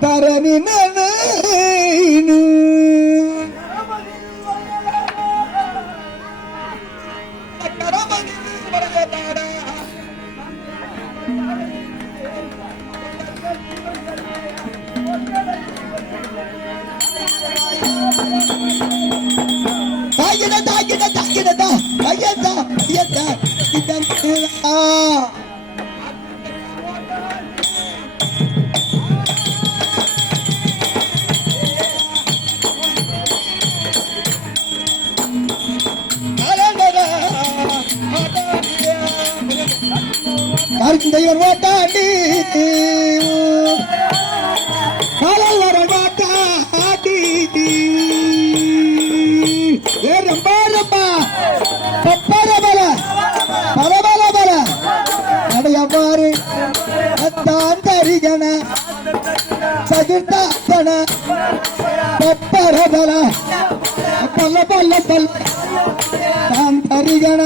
தரணி யாருக்கும் தெய்வம் ஓட்டாண்டி காலம் வர மாட்டாண்டி ரொம்ப ரொம்ப பரபல பரபல பல அடையவாறு தான் தரிகன சகிர்த்தான பரபல பல்ல பல்ல பல்ல தான் தரிகன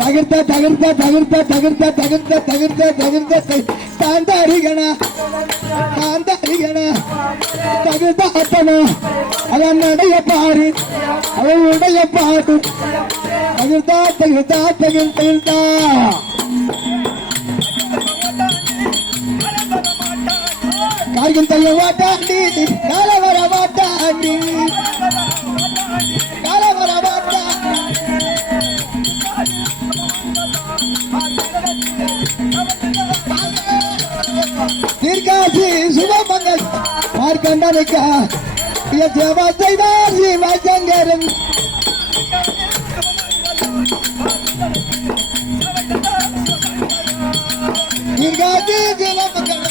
தகிர்த்த தகிர்த்த தகிர்த்த தகிர்த்த தகிர்த்த தகிர்த்த தகிர்த்த தாந்தரிகண தாந்தரிகண தகிர்த்த அத்தன அவன் உடைய பாரு அவன் உடைய பாடு தகிர்த்தா தகிர்த்தா தகிர் தகிர்த்தா காய்க்கும் தள்ள மாட்டாண்டி கால வர மாட்டாண்டி கால வர மாட்டாண்டி தீர்காசி சுபமங்கல் மார்க்கண்டனுக்கா சேவா செய்தார் சிவசங்கரன் தீர்காசி சிவமங்கல்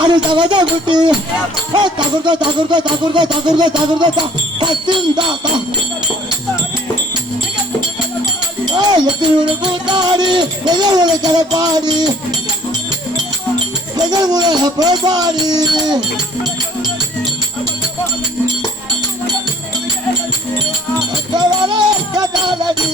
आणि तगाचा कुटी ताकुरता ताकुरता ताकुरता ताकुरता ताकुरता पश्चिमता எத்தனை கூத்தாடி எதிர்முறை கலப்பாடி எதிர்முறை போப்பாடி கட்டாடி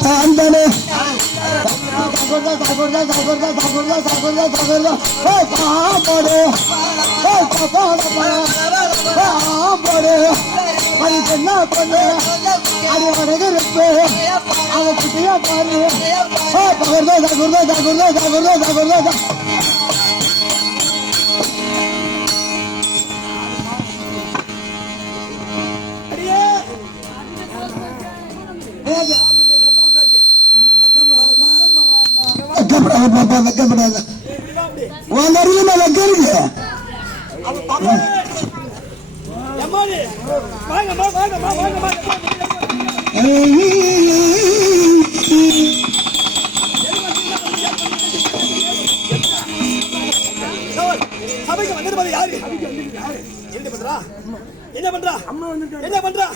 தாண்டனே தாகுர்தா தாகுர்தா தாகுர்தா தாகுர்தா தாகுர்தா தாகுர்தா ஓ பாபடே ஓ பாபடே பாபடே அது என்ன பண்ணே அது வரகரப்பே அவ குட்டியா பாரு ஓ தாகுர்தா தாகுர்தா தாகுர்தா தாகுர்தா தாகுர்தா வைக்கப்படாத உன் அருகில் வைக்க இருக்கு சபைக்கு வந்திருப்பது யாரு? என்ன பண்றா? என்ன பண்றா?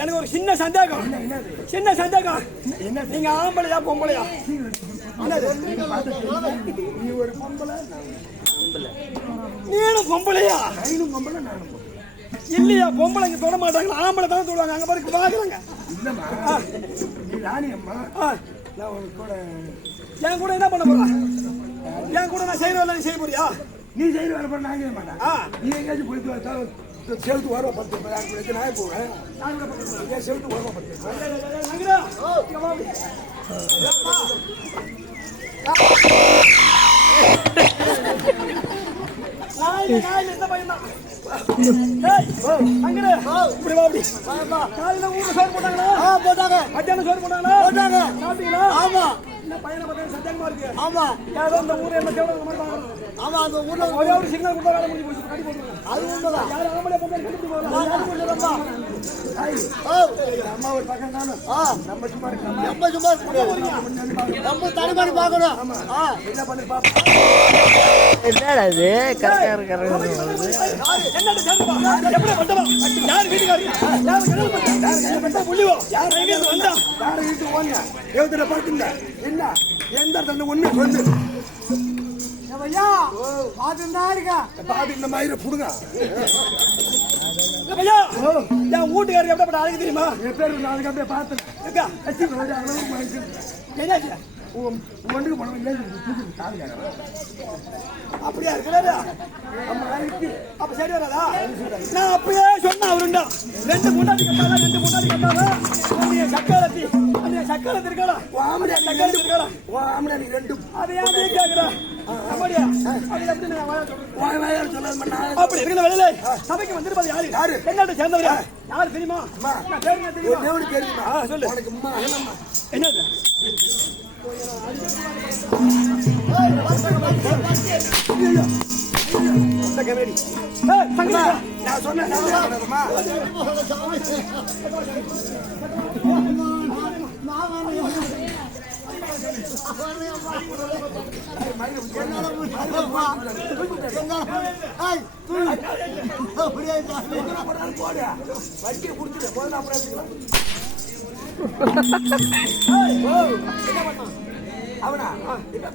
எனக்கு ஒரு சின்ன சந்தேகம். நீங்க ஆம்பளையா பொம்பளையா? நீனும் பொம்பளையா? இல்லையா, பொம்பளைங்க தொட மாட்டாங்க, ஆம்பளை தான் தொடுவாங்க. அங்க பாருங்க பாக்குறாங்க. என் கூட என்ன பண்ண போறா? என் கூட நான் செய்யற வேலை செய்ய போறியா? நீ செய்யற வேலை பண்ண நான் செய்ய மாட்டேன். நீ எங்கேயாச்சும் போயிட்டு வந்தா செலுத்து வருவா பத்து நான் போவேன். செலுத்து வருவா பத்து இந்த பையன் தான். காலையில ஊர்ல சோறு போட்டாங்களா? போட்டாங்க. மத்தியானம் சோறு போட்டாங்களா? போட்டாங்க. சாப்பிட்டீங்களா? ஆமா. என்ன பையனை பார்த்தா சத்தியமா இருக்கு. ஆமா. ஏதோ இந்த ஊர் என்ன கேவலம் மாதிரி. ஆமா, அந்த ஊர்ல ஒரே ஒரு சிக்னல் கொடுத்தா வேலை முடிஞ்சு போச்சு. கட்டி போட்டுருங்க. அது உண்மைதான். யாரும் ஆம்பளை பொம்பளை கட்டி போடுறாங்க. அம்மா ஒரு பக்கம் தானே நம்ம சும்மா இருக்கலாம். நம்ம சும்மா நம்ம தனிப்படி பார்க்கணும். என்ன பண்ணி பாப்போம். என்னடா இது கரெக்டா இருக்கு. என்னன்னு சொல்லுப்பா. எப்படி வந்தவா? யார் வீட்டுக்காரி? யார் கல்யாணம் பண்ணா? யார் பெட்ட புள்ளிவோ? யார் எங்க இருந்து வந்தா? யாரை வீட்டுக்கு போங்க. எழுதுற பாத்துங்க. என்ன எந்த இடத்துல ஒண்ணு சொல்லு. ஐயா பாத்துட்டா இருக்கா. பாத்து இந்த மாதிரி புடுங்க. ஐயா என் வீட்டுக்காரி எப்படிப்பட்ட அழகு தெரியுமா? என் பேரு நாளைக்கு அப்படியே பார்த்தேன். அக்கா என்னாச்சு? ஒன்றுக்கு போனோம் அப்படியா இருக்கிறாரா? அப்ப சரி வராதா? நான் அப்பயே சொன்னேன் அவருண்டா. ரெண்டு முன்னாடி கட்டாளா சக்காலத்தி இருக்காளா? சக்காலத்தி இருக்காளா? ரெண்டு அதை ஏன் நீ கேக்குற? அப்படியா? அது எப்படி நான் வாயா சொல்றேன்? அப்படி இருக்கிற வேலையில சபைக்கு வந்திருப்பது யாரு? என்னோட சேர்ந்தவரா? யாரு தெரியுமா? நான் பேருங்க தெரியுமா? சொல்லு. என்னது? நான் சொன்னேன். அவனா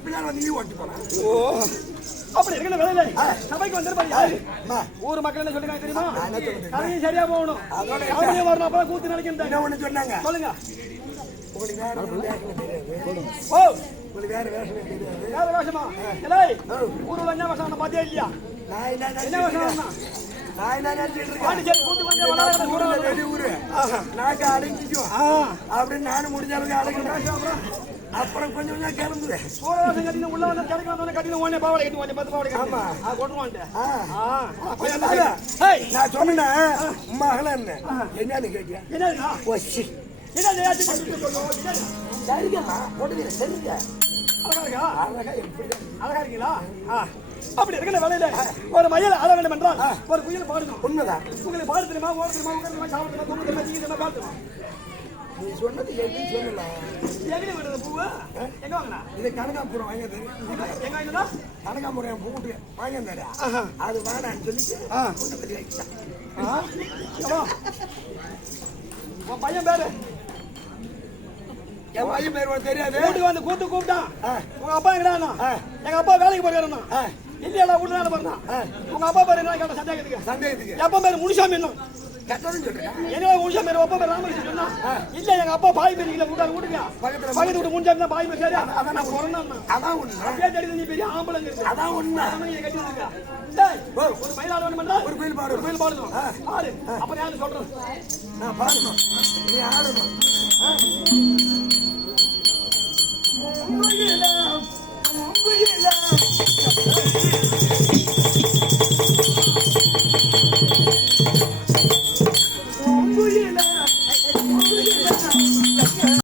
பின்னாடி வந்து நீ ஓட்டி போனா. அப்படி இருக்கிற வேலையில சபைக்கு வந்திருப்பாரு யாரு? ஊர் மக்கள் என்ன சொல்லுங்க தெரியுமா? கதையும் சரியா போகணும். அவனையும் வரணும். அப்பதான் கூத்து நினைக்கிறேன். என்ன ஒண்ணு சொன்னாங்க சொல்லுங்க. உங்களுக்கு வேற வேஷம் தெரியாது. வேற வேஷமா? ஊர்ல என்ன வேஷம் பாத்தியா இல்லையா? என்ன வேஷம்? வெளியூரு நாக்கு அடங்கிக்கும் அப்படின்னு நானும் முடிஞ்ச அளவுக்கு அடங்கிட்டேன். அப்புறம் கொஞ்சம் கொஞ்சம் கிளம்புது. சோழவாசம் கட்டின உள்ள வந்து கிடைக்க வந்தவன கட்டின உடனே பாவாடை கட்டி உடனே 10 பாவாடை கட்டி. ஆமா. கொட்டுவான்ட்டு. நான் சொன்னேன் மகளன்னு என்னன்னு கேட்டியா? என்னதுடா? ஒச்சி என்னது ஏத்தி கொண்டு சொல்லுங்க. சரிங்கம்மா போடுவீங்க சரிங்க. அழகா இருக்கா? அழகா எப்படி அழகா இருக்கீங்களா? அப்படி இருக்கிற வேலையில ஒரு மயில் ஆட வேண்டும் என்றால் ஒரு குயில் பாடணும். உண்மைதான். உங்களுக்கு பாட தெரியுமா, ஓட தெரியுமா, உட்கார தெரியுமா, சாப்பிட தெரியுமா, தூங்க தெரியுமா, நீங்க தெரியுமா, பாட தெரியுமா? நீ சொன்னது எப்படி சொல்லலாம்? எங்க வேணுது பூவு? எங்க வாங்கினா? இது கனகாபுரம் வாங்கியது. எங்க வாங்கினா? கனகாபுரம் பூட்டு வாங்கியிருந்தாரு. அது வேணான்னு சொல்லிட்டு பூட்டை பற்றி வச்சான். உன் பையன் பேரு? என் பையன் பேர் உனக்கு தெரியாது? வீட்டுக்கு வந்து கூத்து கூப்பிட்டான். உங்க அப்பா எங்கடா? எங்க அப்பா வேலைக்கு போறாருன்னா இல்லையா வீட்டுல போறான். உங்க அப்பா பேரு என்ன கேட்ட சந்தேகத்துக்கு? சந்தேகத்துக்கு எப்ப பேரு முனிசாமி என்ன கட்டணும் சொல்றேன். என்ன முனிசாமி பேரு அப்பா பேரு ராமகிருஷ்ணன் சொன்னா இல்ல எங்க அப்பா பாய் பேரு இல்ல வீட்டாரு வீட்டுக்கு பக்கத்து வீட்டு முனிசாமி தான் பாய் பேரு. சரி அதான் நான் பிறந்தேன். அதான் உண்மை. அப்படியே தெரியுது நீ பெரிய ஆம்பளைங்க இருக்கு. அதான் உண்மை. கட்டி வந்திருக்கா? டேய் ஒரு மயிலாட வேணும் என்றால் ஒரு கோயில் பாடு. ஒரு கோயில் பாடணும். பாடு. அப்புறம் யாரு சொல்றேன்? நான் பாடணும். நீ ஆடணும்.